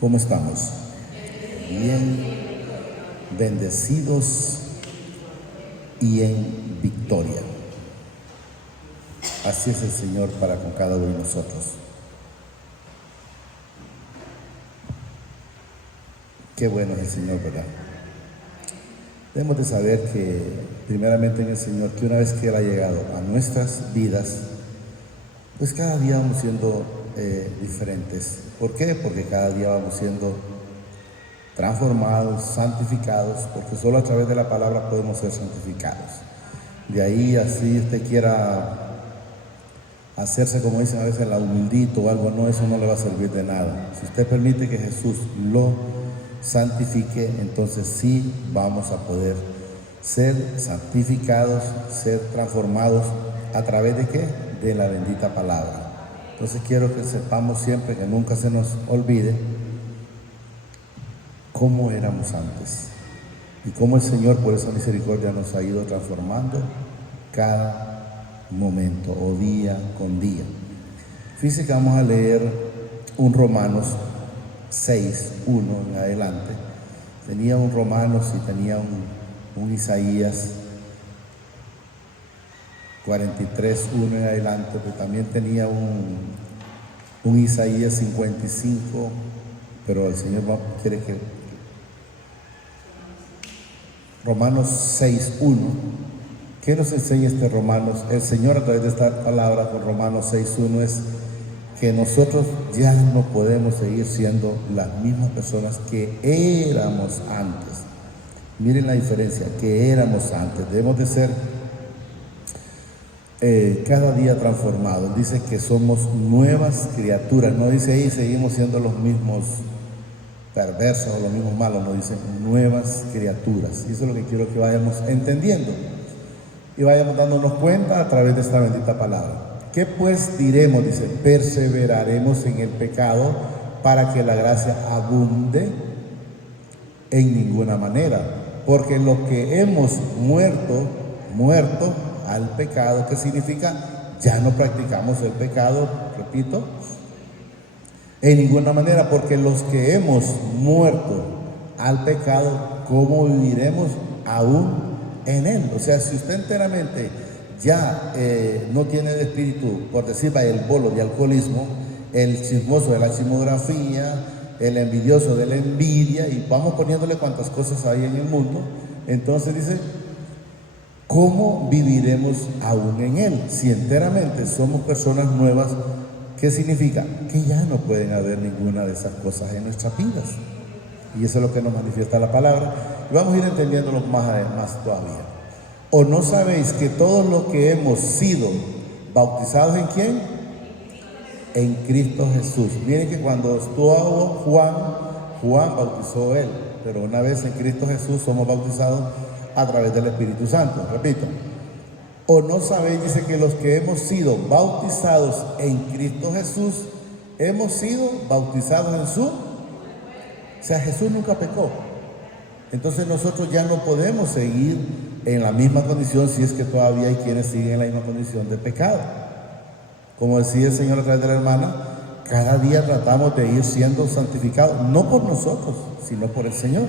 ¿Cómo estamos? Bien, bendecidos y en victoria. Así es el Señor para con cada uno de nosotros. Qué bueno es el Señor, ¿verdad? Debemos de saber que primeramente en el Señor, que una vez que Él ha llegado a nuestras vidas, pues cada día vamos siendo diferentes. ¿Por qué? Porque cada día vamos siendo transformados, santificados, porque solo a través de la palabra podemos ser santificados. De ahí, así usted quiera hacerse, como dicen a veces, la humildito o algo, no, eso no le va a servir de nada. Si usted permite que Jesús lo santifique, entonces sí vamos a poder ser santificados, ser transformados, ¿a través de qué? De la bendita palabra. Entonces quiero que sepamos siempre, que nunca se nos olvide cómo éramos antes y cómo el Señor, por esa misericordia, nos ha ido transformando cada momento o día con día. Fíjense que vamos a leer un Romanos 6, 1 en adelante. Tenía un Romanos y tenía un Isaías 43, 1 en adelante, pero también tenía un Isaías 55, pero el Señor quiere que Romanos 6, 1. ¿Qué nos enseña este Romanos? El Señor, a través de esta palabra con Romanos 6, 1, es que nosotros ya no podemos seguir siendo las mismas personas que éramos antes. Miren la diferencia, que éramos antes. Debemos de ser cada día transformados. Dice que somos nuevas criaturas. No dice ahí seguimos siendo los mismos perversos o los mismos malos. No, dice nuevas criaturas. Y eso es lo que quiero que vayamos entendiendo y vayamos dándonos cuenta a través de esta bendita palabra. ¿Qué pues diremos? Dice, perseveraremos en el pecado para que la gracia abunde. En ninguna manera, porque lo que hemos muerto al pecado, ¿qué significa? Ya no practicamos el pecado, repito, en ninguna manera, porque los que hemos muerto al pecado, ¿cómo viviremos aún en él? O sea, si usted enteramente ya no tiene el espíritu, por decir, el bolo de alcoholismo, el chismoso de la chismografía, el envidioso de la envidia, y vamos poniéndole cuantas cosas hay en el mundo, entonces dice, ¿cómo viviremos aún en él? Si enteramente somos personas nuevas, ¿qué significa? Que ya no pueden haber ninguna de esas cosas en nuestras vidas. Y eso es lo que nos manifiesta la palabra. Y vamos a ir entendiéndolo más todavía. ¿O no sabéis que todos los que hemos sido bautizados en quién? En Cristo Jesús. Miren que cuando estuvo Juan bautizó él, pero una vez en Cristo Jesús somos bautizados a través del Espíritu Santo. Repito, ¿o no sabéis? Dice que los que hemos sido bautizados en Cristo Jesús, hemos sido bautizados en su... O sea, Jesús nunca pecó. Entonces nosotros ya no podemos seguir en la misma condición, si es que todavía hay quienes siguen en la misma condición de pecado. Como decía el Señor a través de la hermana, cada día tratamos de ir siendo santificados, no por nosotros, sino por el Señor,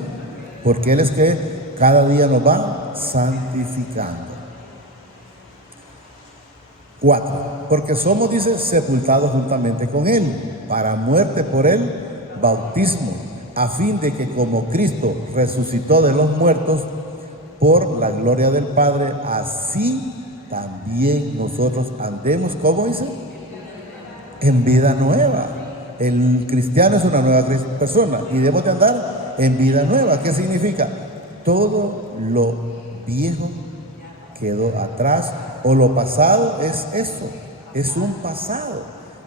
porque Él es que cada día nos va santificando. 4. Porque somos, dice, sepultados juntamente con Él, para muerte por el bautismo, a fin de que como Cristo resucitó de los muertos por la gloria del Padre, así también nosotros andemos, ¿cómo dice? En vida nueva. El cristiano es una nueva persona y debemos de andar en vida nueva. ¿Qué significa? Todo lo viejo quedó atrás, o lo pasado es eso, es un pasado.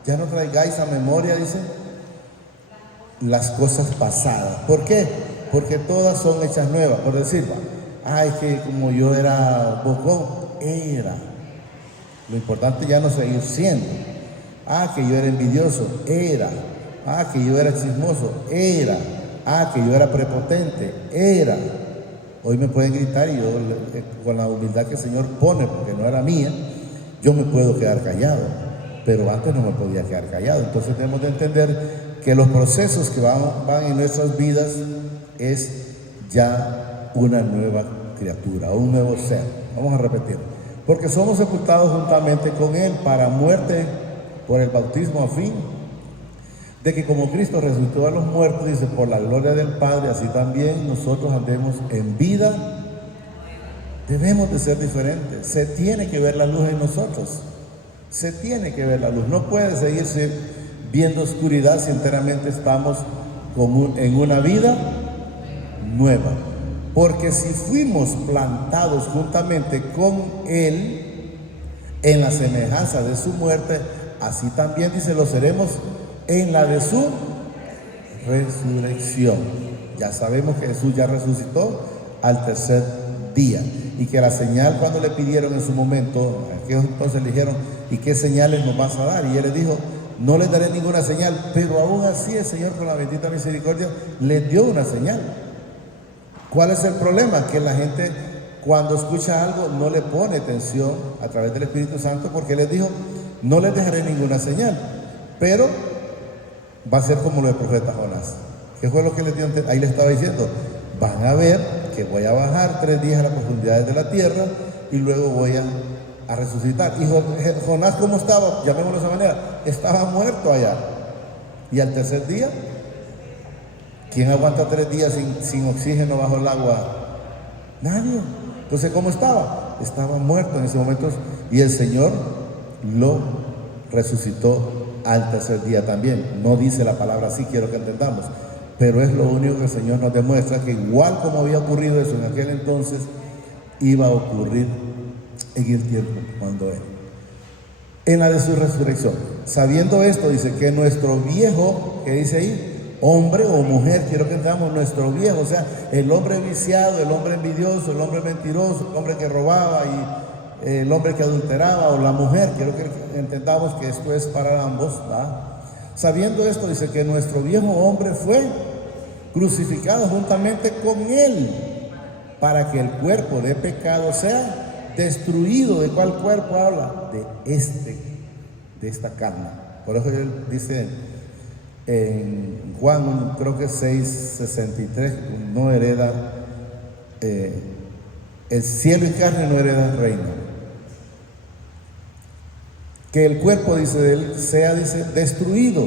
Ya no traigáis a memoria, dice, las cosas pasadas. ¿Por qué? Porque todas son hechas nuevas. Por decir, es que como yo era bocón, era. Lo importante ya no seguir siendo. Que yo era envidioso, era. Que yo era chismoso, era. Que yo era prepotente, era. Hoy me pueden gritar y yo, con la humildad que el Señor pone, porque no era mía, yo me puedo quedar callado, pero antes no me podía quedar callado. Entonces tenemos de entender que los procesos que van en nuestras vidas es ya una nueva criatura, un nuevo ser. Vamos a repetir. Porque somos sepultados juntamente con Él para muerte por el bautismo, a fin de que como Cristo resucitó a los muertos, dice, por la gloria del Padre, así también nosotros andemos en vida. Debemos de ser diferentes. Se tiene que ver la luz en nosotros. Se tiene que ver la luz. No puede seguirse viendo oscuridad si enteramente estamos en una vida nueva. Porque si fuimos plantados juntamente con Él en la semejanza de su muerte, así también, dice, lo seremos en la de su resurrección. Ya sabemos que Jesús ya resucitó al tercer día, y que la señal, cuando le pidieron en su momento, aquellos entonces le dijeron, ¿y qué señales nos vas a dar? Y él les dijo, no les daré ninguna señal, pero aún así el Señor, con la bendita misericordia, les dio una señal. ¿Cuál es el problema? Que la gente, cuando escucha algo, no le pone atención a través del Espíritu Santo, porque les dijo, no les dejaré ninguna señal, pero va a ser como lo del profeta Jonás. ¿Qué fue lo que les dio? Ahí le estaba diciendo, van a ver que voy a bajar 3 días a las profundidades de la tierra y luego voy a resucitar. Y Jonás, ¿cómo estaba? Llamémoslo de esa manera, estaba muerto allá. Y al tercer día, ¿quién aguanta 3 días sin oxígeno bajo el agua? Nadie. Entonces, ¿cómo estaba? Estaba muerto en ese momento, y el Señor lo resucitó al tercer día también. No dice la palabra así, quiero que entendamos, pero es lo único que el Señor nos demuestra, que igual como había ocurrido eso en aquel entonces, iba a ocurrir en el tiempo cuando Él, en la de su resurrección. Sabiendo esto, dice que nuestro viejo, que dice ahí, hombre o mujer, quiero que entendamos, nuestro viejo, o sea, el hombre viciado, el hombre envidioso, el hombre mentiroso, el hombre que robaba y el hombre que adulteraba, o la mujer, quiero que entendamos que esto es para ambos, ¿verdad? Sabiendo esto, dice que nuestro viejo hombre fue crucificado juntamente con Él, para que el cuerpo de pecado sea destruido. ¿De cuál cuerpo habla? De esta carne. Por eso Él dice en Juan, creo que 6:63, no hereda, el cielo y carne no hereda el reino. Que el cuerpo, dice de Él, sea, dice, destruido,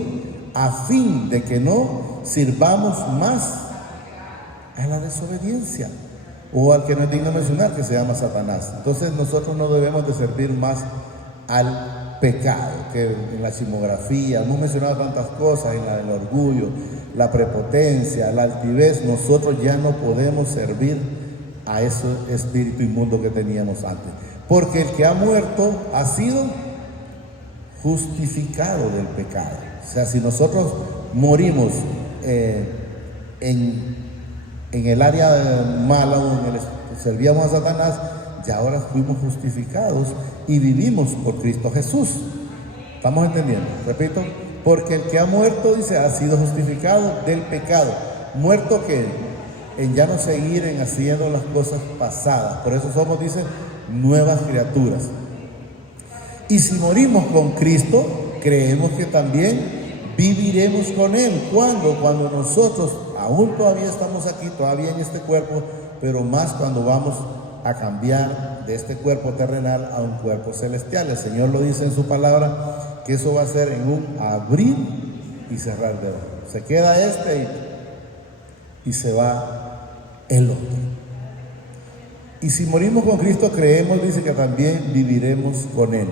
a fin de que no sirvamos más a la desobediencia, o al que no es digno mencionar, que se llama Satanás. Entonces nosotros no debemos de servir más al pecado, que en la chismografía hemos mencionado tantas cosas, en el orgullo, la prepotencia, la altivez. Nosotros ya no podemos servir a ese espíritu inmundo que teníamos antes, porque el que ha muerto ha sido justificado del pecado. O sea, si nosotros morimos en el área mala, o servíamos a Satanás, ya ahora fuimos justificados y vivimos por Cristo Jesús. ¿Estamos entendiendo? Repito, porque el que ha muerto, dice, ha sido justificado del pecado. Muerto que en ya no seguir en haciendo las cosas pasadas. Por eso somos, dice, nuevas criaturas. Y si morimos con Cristo, creemos que también viviremos con Él. ¿Cuándo? Cuando nosotros aún todavía estamos aquí, todavía en este cuerpo, pero más cuando vamos a cambiar de este cuerpo terrenal a un cuerpo celestial. El Señor lo dice en su palabra, que eso va a ser en un abrir y cerrar de ojos. Se queda y se va el otro. Y si morimos con Cristo, creemos, dice, que también viviremos con Él,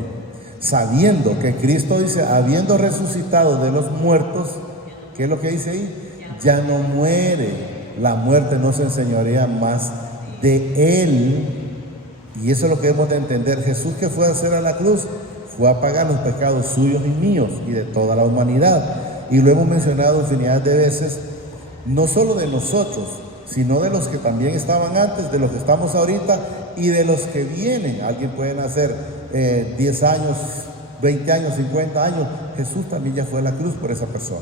sabiendo que Cristo, dice, habiendo resucitado de los muertos, ¿qué es lo que dice ahí? Ya no muere, la muerte no se enseñorea más de Él. Y eso es lo que hemos de entender. Jesús, que fue a hacer a la cruz, fue a pagar los pecados suyos y míos y de toda la humanidad. Y lo hemos mencionado infinidad de veces, no solo de nosotros, sino de los que también estaban antes, de los que estamos ahorita y de los que vienen. Alguien puede nacer 10 años, 20 años, 50 años. Jesús también ya fue a la cruz por esa persona.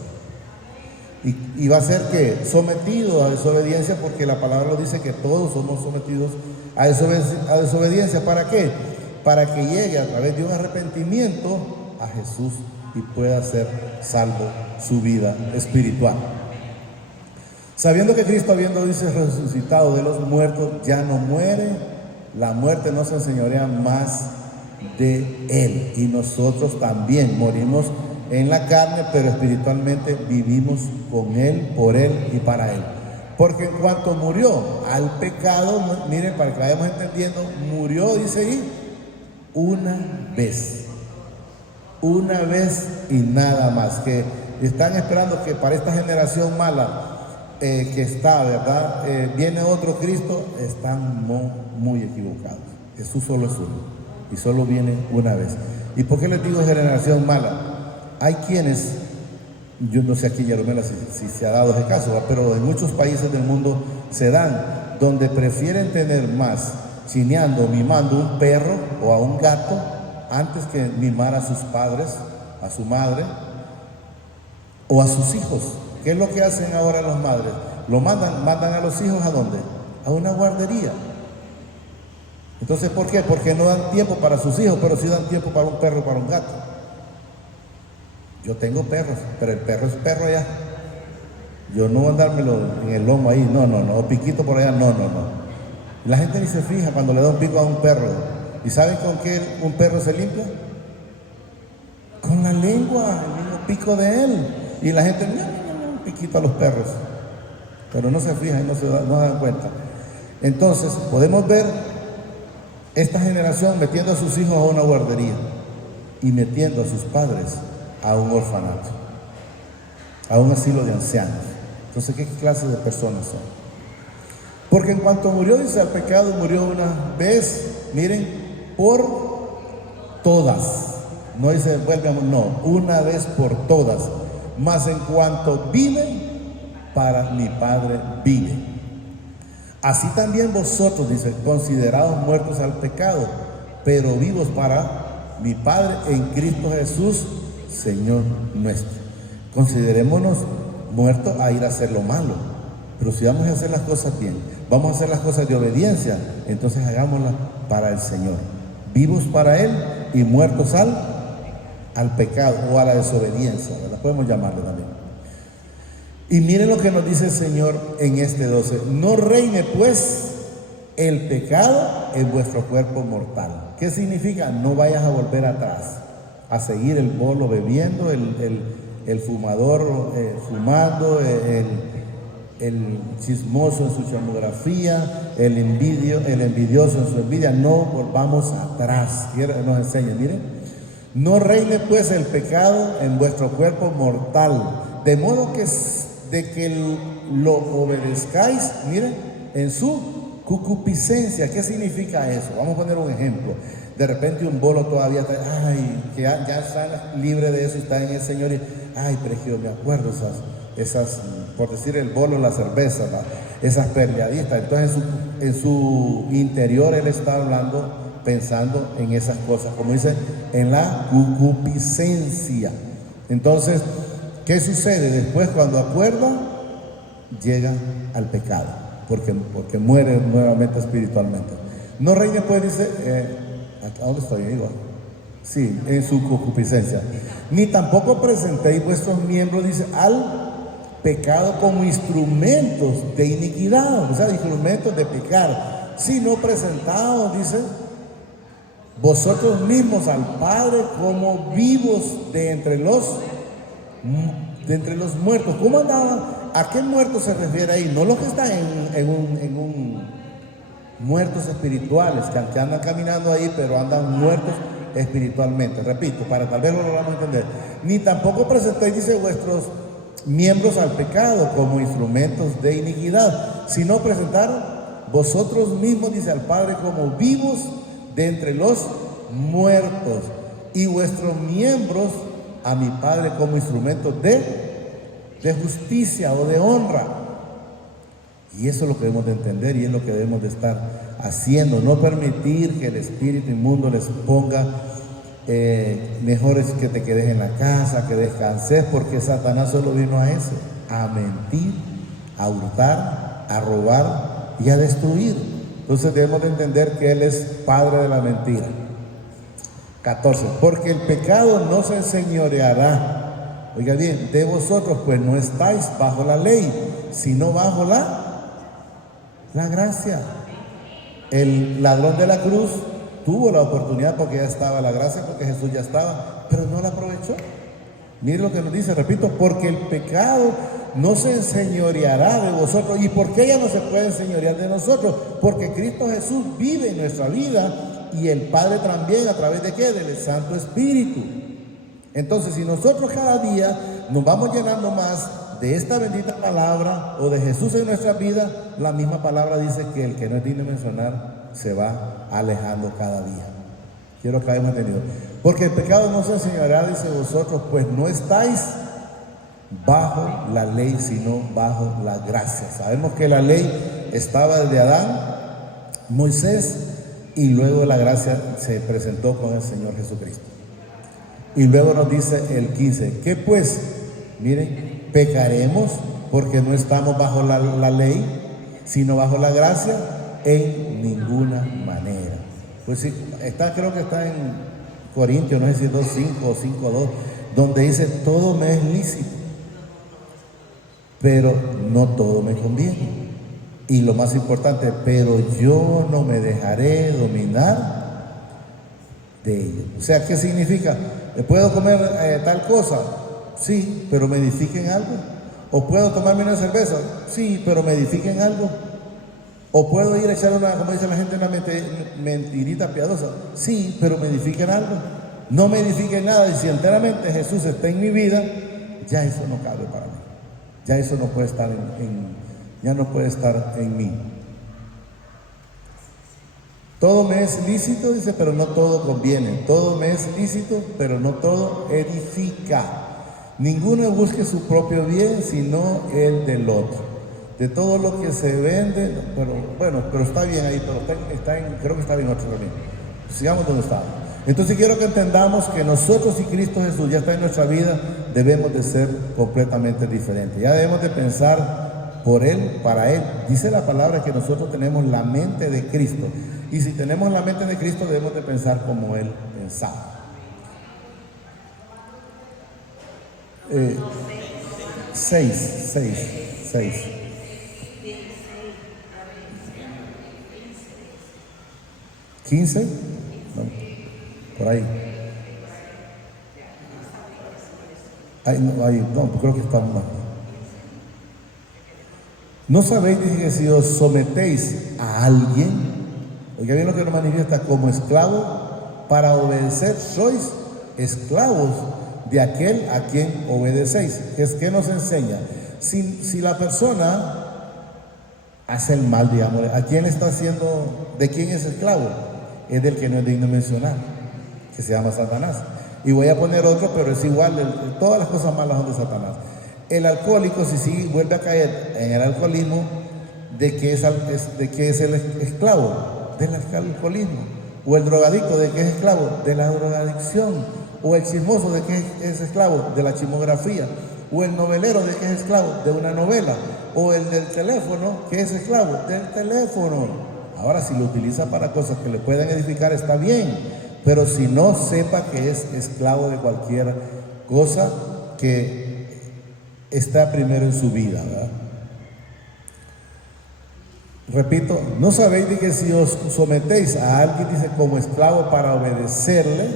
Y va a ser que sometido a desobediencia, porque la palabra lo dice, que todos somos sometidos a desobediencia. ¿Para qué? Para que llegue a través de un arrepentimiento a Jesús y pueda ser salvo su vida espiritual. Sabiendo que Cristo, habiendo dice resucitado de los muertos, ya no muere, la muerte no se enseñorea más de Él. Y nosotros también morimos en la carne, pero espiritualmente vivimos con Él, por Él y para Él. Porque en cuanto murió al pecado, miren, para que la vayamos entendiendo, murió, dice ahí, una vez y nada más. Que están esperando que para esta generación mala que está, ¿verdad? Viene otro Cristo, están muy equivocados. Jesús solo es uno y solo viene una vez. ¿Y por qué les digo generación mala? Hay quienes, yo no sé aquí en Yarumela si se ha dado ese caso, ¿verdad? Pero en muchos países del mundo se dan, donde prefieren tener más chineando, mimando un perro o a un gato antes que mimar a sus padres, a su madre o a sus hijos. ¿Qué es lo que hacen ahora las madres? Lo mandan a los hijos ¿a dónde? A una guardería. Entonces, ¿por qué? Porque no dan tiempo para sus hijos, pero sí dan tiempo para un perro y para un gato. Yo tengo perros, pero el perro es perro allá. Yo no voy a andármelo en el lomo ahí, no, o piquito por allá, no. La gente ni se fija cuando le da un pico a un perro. ¿Y saben con qué un perro se limpia? Con la lengua, el mismo pico de él. Y la gente, un piquito a los perros. Pero no se fijan, no se dan cuenta. Entonces, podemos ver esta generación metiendo a sus hijos a una guardería y metiendo a sus padres a un orfanato, a un asilo de ancianos. Entonces, ¿qué clase de personas son? Porque en cuanto murió, dice, al pecado murió una vez, miren, por todas. No dice, vuelve, no, una vez por todas. Mas en cuanto vive, para mi Padre vive. Así también vosotros, dice, considerados muertos al pecado, pero vivos para mi Padre en Cristo Jesús, Señor nuestro. Considerémonos muertos a ir a hacer lo malo, pero si vamos a hacer las cosas bien, vamos a hacer las cosas de obediencia, entonces hagámoslas para el Señor, vivos para Él y muertos al pecado o a la desobediencia, ¿verdad? Podemos llamarlo también. Y miren lo que nos dice el Señor en este 12: no reine pues el pecado en vuestro cuerpo mortal. ¿Qué significa? No vayas a volver atrás, a seguir el bolo bebiendo, el fumador fumando, el chismoso en su chamografía, el envidioso en su envidia. No volvamos atrás. Nos enseña, miren: no reine pues el pecado en vuestro cuerpo mortal, de modo que lo obedezcáis, miren, en su concupiscencia. ¿Qué significa eso? Vamos a poner un ejemplo. De repente un bolo todavía está, que ya está libre de eso, está en el Señor, y pero es que yo me acuerdo esas, por decir el bolo, la cerveza, esas perleaditas. Entonces en su interior él está hablando, pensando en esas cosas, como dice, en la concupiscencia. Entonces, ¿qué sucede? Después, cuando acuerda, llega al pecado, porque muere nuevamente espiritualmente. No reine pues, dice, ¿a dónde estoy? Sí, en su concupiscencia. Ni tampoco presentéis vuestros miembros, dice, al pecado como instrumentos de iniquidad, o sea, instrumentos de pecar, sino presentados, dice, vosotros mismos al Padre como vivos de entre los muertos. ¿Cómo andaban? ¿A qué muertos se refiere ahí? No los que están en muertos espirituales, que andan caminando ahí, pero andan muertos espiritualmente. Repito, para tal vez lo vamos a entender. Ni tampoco presentéis, dice, vuestros miembros al pecado como instrumentos de iniquidad, sino presentar vosotros mismos, dice, al Padre como vivos de entre los muertos, y vuestros miembros a mi Padre como instrumentos de justicia o de honra. Y eso es lo que debemos de entender, y es lo que debemos de estar haciendo. No permitir que el espíritu inmundo les ponga mejor es que te quedes en la casa, que descanses, porque Satanás solo vino a eso, a mentir, a hurtar, a robar y a destruir. Entonces debemos de entender que Él es padre de la mentira. 14. Porque el pecado no se enseñoreará, oiga bien, de vosotros, pues no estáis bajo la ley, sino bajo la gracia. El ladrón de la cruz tuvo la oportunidad porque ya estaba la gracia, porque Jesús ya estaba, pero no la aprovechó. Mire lo que nos dice, repito, porque el pecado no se enseñoreará de vosotros. ¿Y por qué ya no se puede enseñorear de nosotros? Porque Cristo Jesús vive en nuestra vida y el Padre también, ¿a través de qué? Del Santo Espíritu. Entonces, si nosotros cada día nos vamos llenando más de esta bendita palabra o de Jesús en nuestra vida, la misma palabra dice que el que no es digno de mencionar se va alejando cada día. Quiero que hayamos entendido. Porque el pecado no se enseñoreará, dice vosotros, pues no estáis bajo la ley, sino bajo la gracia. Sabemos que la ley estaba desde Adán, Moisés, y luego la gracia se presentó con el Señor Jesucristo. Y luego nos dice el 15, ¿qué pues? Miren, pecaremos porque no estamos bajo la ley, sino bajo la gracia, en ninguna manera. Pues sí, creo que está en Corintios, no sé si 2:5 o 5:2, donde dice, todo me es lícito, pero no todo me conviene. Y lo más importante, pero yo no me dejaré dominar de ello. O sea, ¿qué significa? ¿Puedo comer tal cosa? Sí, pero me edifiquen algo. ¿O puedo tomarme una cerveza? Sí, pero me edifiquen algo. ¿O puedo ir a echar una, como dice la gente, una mentirita piadosa? Sí, pero me edifiquen algo. No me edifiquen nada. Y si enteramente Jesús está en mi vida, ya eso no cabe para mí. Ya eso no puede estar ya no puede estar en mí. Todo me es lícito, dice, pero no todo conviene. Todo me es lícito, pero no todo edifica. Ninguno busque su propio bien, sino el del otro. De todo lo que se vende, pero está bien ahí, pero creo que está bien otro también. Sigamos donde estamos. Entonces quiero que entendamos que nosotros y Cristo Jesús ya está en nuestra vida, debemos de ser completamente diferentes. Ya debemos de pensar por Él, para Él. Dice la palabra que nosotros tenemos la mente de Cristo. Y si tenemos la mente de Cristo, debemos de pensar como Él pensaba. 6. 15, no, por ahí. No, creo que está mal. ¿No sabéis que si os sometéis a alguien, oiga bien lo que nos manifiesta, como esclavo para obedecer, sois esclavos de aquel a quien obedecéis? ¿Qué nos enseña? Si la persona hace el mal, digamos, ¿a quién está haciendo? ¿De quién es esclavo? Es del que no es digno de mencionar, que se llama Satanás. Y voy a poner otro, pero es igual, todas las cosas malas son de Satanás. El alcohólico, si vuelve a caer en el alcoholismo, ¿de qué es el esclavo? Del alcoholismo. O el drogadicto, ¿de qué es esclavo? De la drogadicción. O el chismoso, ¿de qué es esclavo? De la chismografía. O el novelero, ¿de qué es esclavo? De una novela. O el del teléfono, ¿qué es esclavo? Del teléfono. Ahora, si lo utiliza para cosas que le pueden edificar, está bien, pero si no, sepa que es esclavo de cualquier cosa que está primero en su vida, ¿verdad? Repito, ¿no sabéis de que si os sometéis a alguien, dice, como esclavo para obedecerle,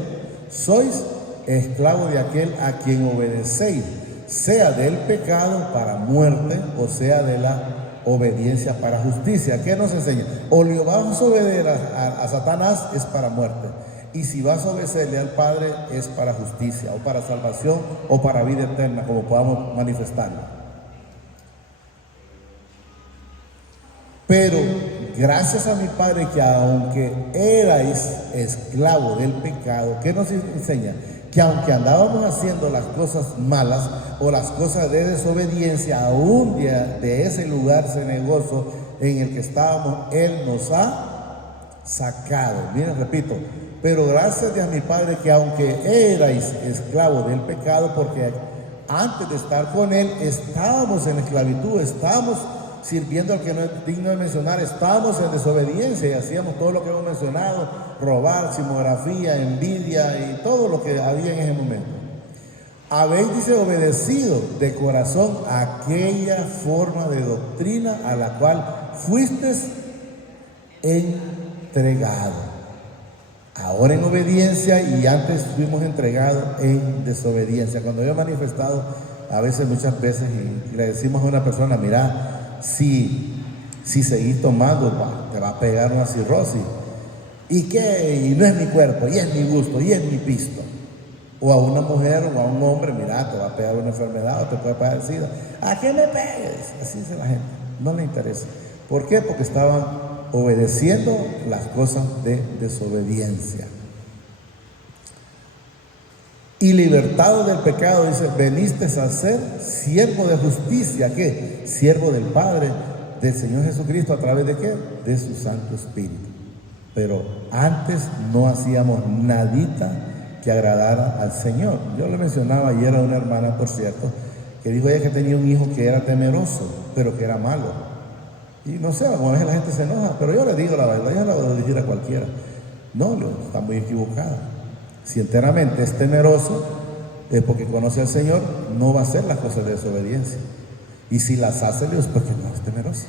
sois esclavo de aquel a quien obedecéis, sea del pecado para muerte o sea de la obediencia para justicia? ¿Qué nos enseña? O le vas a obedecer a Satanás, es para muerte. Y si vas a obedecerle al Padre, es para justicia, o para salvación, o para vida eterna, como podamos manifestarlo. Pero gracias a mi Padre, que aunque erais esclavo del pecado, ¿qué nos enseña? Que aunque andábamos haciendo las cosas malas o las cosas de desobediencia, aún de ese lugar cenagoso en el que estábamos, Él nos ha sacado. Miren, repito, pero gracias a mi Padre, que aunque erais esclavos del pecado, porque antes de estar con Él estábamos en esclavitud, estábamos sirviendo al que no es digno de mencionar. Estábamos en desobediencia y hacíamos todo lo que hemos mencionado: robar, chismografía, envidia y todo lo que había en ese momento. Habéis, dice, obedecido de corazón aquella forma de doctrina a la cual fuisteis entregado. Ahora en obediencia, y antes fuimos entregados en desobediencia. Cuando yo he manifestado, a veces, muchas veces, y le decimos a una persona: mira, si seguís tomando, te va a pegar una cirrosis. ¿Y qué? Y no es mi cuerpo, y es mi gusto, y es mi pisto. O a una mujer o a un hombre: mira, te va a pegar una enfermedad o te puede pegar el SIDA. ¿A qué me pegues? Así dice la gente. No le interesa. ¿Por qué? Porque estaban obedeciendo las cosas de desobediencia. Y libertado del pecado, dice, veniste a ser siervo de justicia. ¿Qué? Siervo del Padre, del Señor Jesucristo. ¿A través de qué? De su Santo Espíritu. Pero antes no hacíamos nadita que agradara al Señor. Yo le mencionaba ayer a una hermana, por cierto, que dijo ella que tenía un hijo que era temeroso, pero que era malo. Y no sé, a veces la gente se enoja, pero yo le digo la verdad, yo la voy a decir a cualquiera. No, está muy equivocada. Si enteramente es temeroso, es porque conoce al Señor, no va a hacer las cosas de desobediencia. Y si las hace, es porque no es temeroso.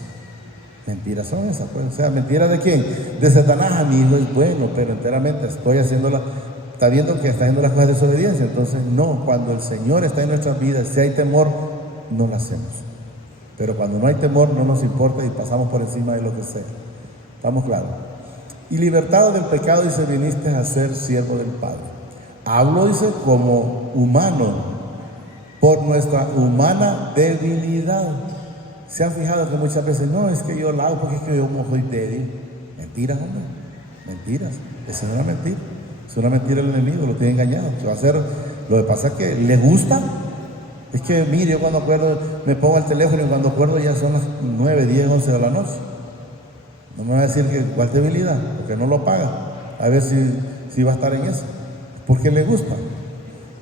Mentiras son esas, pues. O sea, ¿mentiras de quién? De Satanás. A mi hijo es bueno, pero enteramente estoy haciéndola. Está viendo que está haciendo las cosas de desobediencia. Entonces, no, cuando el Señor está en nuestras vidas, si hay temor, no lo hacemos. Pero cuando no hay temor, no nos importa y pasamos por encima de lo que sea. ¿Estamos claros? Y libertado del pecado, dice, viniste a ser siervo del Padre. Hablo, dice, como humano, por nuestra humana debilidad. ¿Se han fijado que muchas veces, no, es que yo la hago porque es que yo soy débil? Mentiras, hombre. Mentiras. Esa es una mentira. Es una mentira del enemigo, lo tiene engañado. Se va a hacer. Lo que pasa es que le gusta. Es que, mire, yo cuando acuerdo, me pongo el teléfono y cuando acuerdo ya son las 9, 10, 11 de la noche. No me va a decir que cuál debilidad, porque no lo paga. A ver si va a estar en eso. Porque le gusta.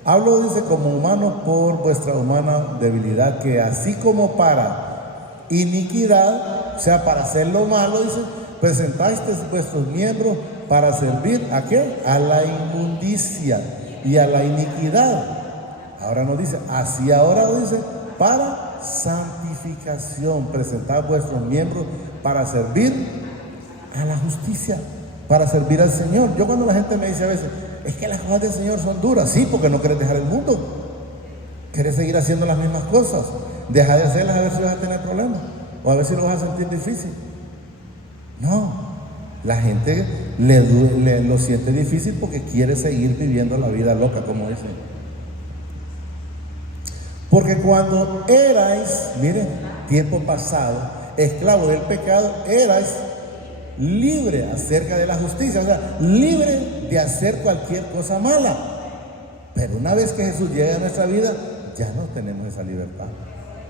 Hablo, dice, como humano por vuestra humana debilidad, que así como para iniquidad, o sea, para hacer lo malo, dice, presentasteis vuestros miembros para servir ¿a qué? A la inmundicia y a la iniquidad. Ahora no dice, así ahora dice, para santificación, presentad vuestros miembros para servir a la justicia, para servir al Señor. Yo cuando la gente me dice a veces, es que las cosas del Señor son duras, sí, porque no quieres dejar el mundo, quieres seguir haciendo las mismas cosas, deja de hacerlas a ver si vas a tener problemas, o a ver si lo vas a sentir difícil. No, la gente lo siente difícil porque quiere seguir viviendo la vida loca, como dicen. Porque cuando erais, miren, tiempo pasado, esclavo del pecado, erais libre acerca de la justicia, o sea, libre de hacer cualquier cosa mala. Pero una vez que Jesús llega a nuestra vida, ya no tenemos esa libertad.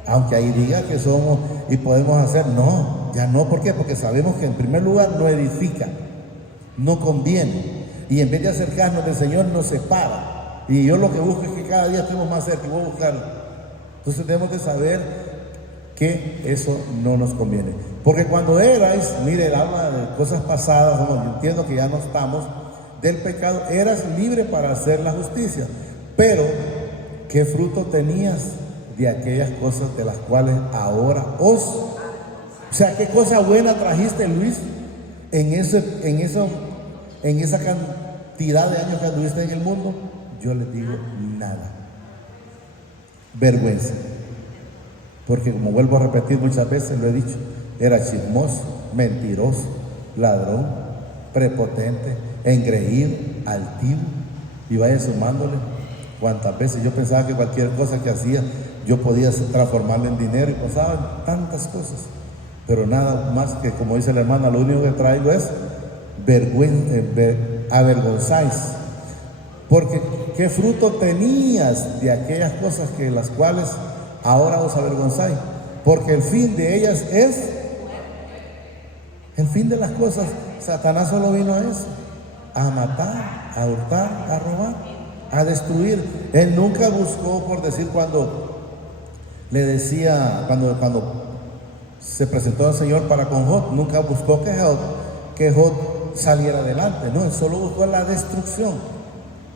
Aunque ahí diga que somos y podemos hacer, no, ya no. ¿Por qué? Porque sabemos que en primer lugar no edifica, no conviene. Y en vez de acercarnos del Señor, nos separa. Y yo lo que busco es que cada día estemos más cerca y voy a buscarlo. Entonces debemos de saber que eso no nos conviene. Porque cuando erais, mire, él habla de cosas pasadas, yo entiendo que ya no estamos, del pecado, eras libre para hacer la justicia. Pero, ¿qué fruto tenías de aquellas cosas de las cuales ahora o sea, ¿qué cosa buena trajiste, Luis, en esa cantidad de años que anduviste en el mundo? Yo les digo, nada. Vergüenza. Porque como vuelvo a repetir muchas veces, lo he dicho, era chismoso, mentiroso, ladrón, prepotente, engreído, altivo, y vaya sumándole cuántas veces yo pensaba que cualquier cosa que hacía yo podía transformarla en dinero y pasaban tantas cosas, pero nada más que, como dice la hermana, lo único que traigo es avergonzáis. Porque ¿qué fruto tenías de aquellas cosas que las cuales ahora os avergonzáis? Porque el fin de ellas es el fin de las cosas. Satanás solo vino a eso, a matar, a hurtar, a robar, a destruir. Él nunca buscó, por decir, cuando le decía, cuando se presentó al Señor para con Job, nunca buscó que Job saliera adelante, no, él solo buscó la destrucción.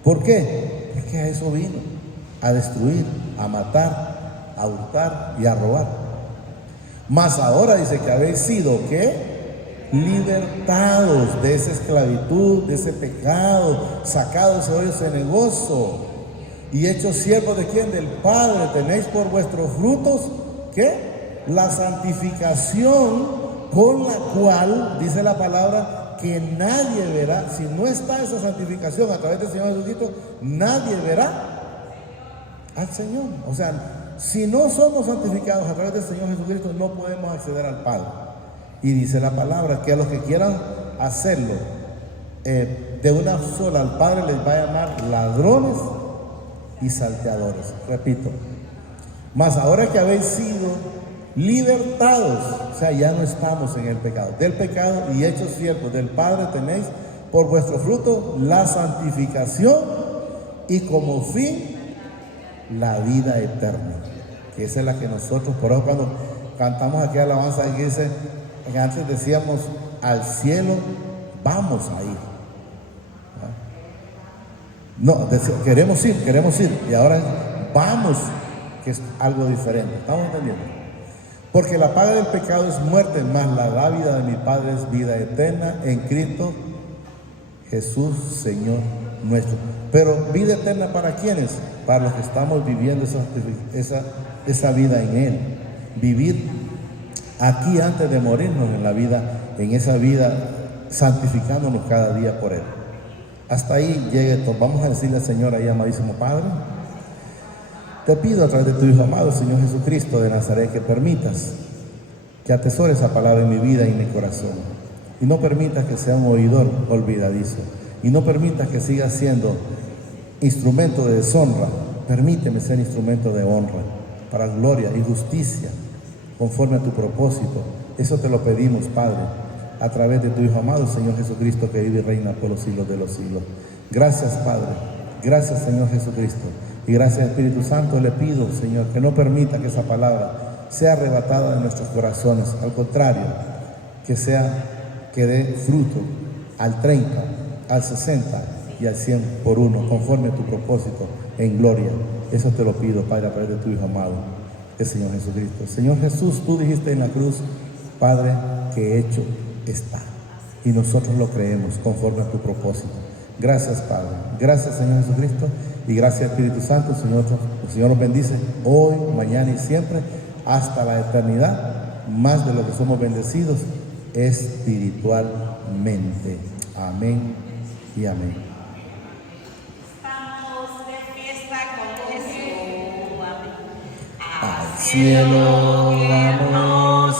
¿Por qué? Porque a eso vino, a destruir, a matar, a hurtar y a robar. Mas ahora dice que habéis sido, ¿qué? Libertados de esa esclavitud, de ese pecado, sacados de ese cenegoso y hechos siervos de quién, del Padre. Tenéis por vuestros frutos, ¿qué? La santificación, con la cual, dice la palabra, que nadie verá. Si no está esa santificación a través del Señor Jesucristo, nadie verá al Señor. O sea, si no somos santificados a través del Señor Jesucristo, no podemos acceder al Padre. Y dice la palabra que a los que quieran hacerlo de una sola al Padre les va a llamar ladrones y salteadores. Repito, mas ahora que habéis sido libertados, o sea, ya no estamos en el pecado, del pecado y hechos siervos del Padre, tenéis por vuestro fruto la santificación y como fin la vida eterna, que esa es la que nosotros, por eso cuando cantamos aquí alabanza, aquí dice, antes decíamos al cielo vamos a ir. No, queremos ir, y ahora vamos, que es algo diferente. ¿Estamos entendiendo? Porque la paga del pecado es muerte, mas la dávida de mi Padre es vida eterna en Cristo Jesús, Señor nuestro. Pero vida eterna, ¿para quiénes? Para los que estamos viviendo esa vida en Él. Vivir aquí antes de morirnos en la vida, en esa vida, santificándonos cada día por Él. Hasta ahí llegue esto. Vamos a decirle al Señor ahí, amadísimo Padre, te pido a través de tu Hijo amado, Señor Jesucristo de Nazaret, que permitas que atesore esa palabra en mi vida y en mi corazón. Y no permitas que sea un oidor olvidadizo. Y no permitas que siga siendo instrumento de deshonra. Permíteme ser instrumento de honra, para gloria y justicia, conforme a tu propósito. Eso te lo pedimos, Padre, a través de tu Hijo amado, Señor Jesucristo, que vive y reina por los siglos de los siglos. Gracias, Padre. Gracias, Señor Jesucristo. Y gracias, Espíritu Santo, le pido, Señor, que no permita que esa palabra sea arrebatada de nuestros corazones. Al contrario, que dé fruto al 30, al 60 y al 100 por uno, conforme a tu propósito en gloria. Eso te lo pido, Padre, a través de tu Hijo amado, el Señor Jesucristo. Señor Jesús, tú dijiste en la cruz, Padre, que hecho está. Y nosotros lo creemos conforme a tu propósito. Gracias, Padre. Gracias, Señor Jesucristo. Y gracias, Espíritu Santo. El Señor nos bendice hoy, mañana y siempre, hasta la eternidad, más de lo que somos bendecidos espiritualmente. Amén y amén. Estamos de fiesta con Jesús. Al cielo vamos.